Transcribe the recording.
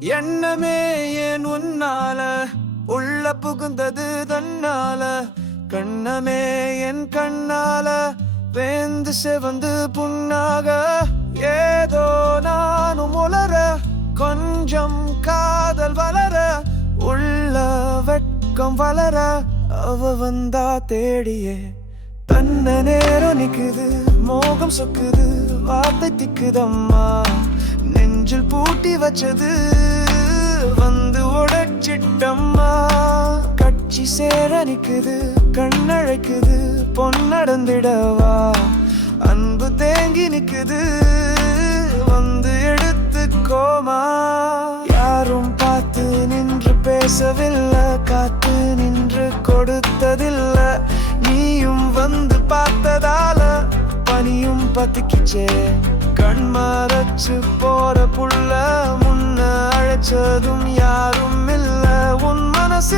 எண்ணமே ஏன் உன்னால உள்ள புகுந்தது தன்னால, கண்ணமே என் கண்ணால வேந்து செவந்து புண்ணாக, ஏதோ நானும் உளர கொஞ்சம் காதல் வளர, உள்ள வெட்கம் வளர அவ வந்தா தேடியே. தன்ன நேரம் நிக்குது, மோகம் சொக்குது, வார்த்தை திக்குதம்மா, நெஞ்சில் பூட்டி வச்சது வந்து உடைச்சிட்டம்மா. கட்சி சேர நிக்குது, கண்ணழைக்குது, பொன்னடந்திடவா, அன்பு தேங்கி நிக்குது வந்து எடுத்துக்கோமா. யாரும் பார்த்து நின்று பேசவில்லை, காத்து நின்று கொடுத்ததில்லை, நீயும் வந்து பார்த்ததால பனியும் பத்திக்கிச்சே. கண் மறைச்சு போற புள்ள முன்ன அழைச்சதும் யாரும் இல்ல, உன் மனசு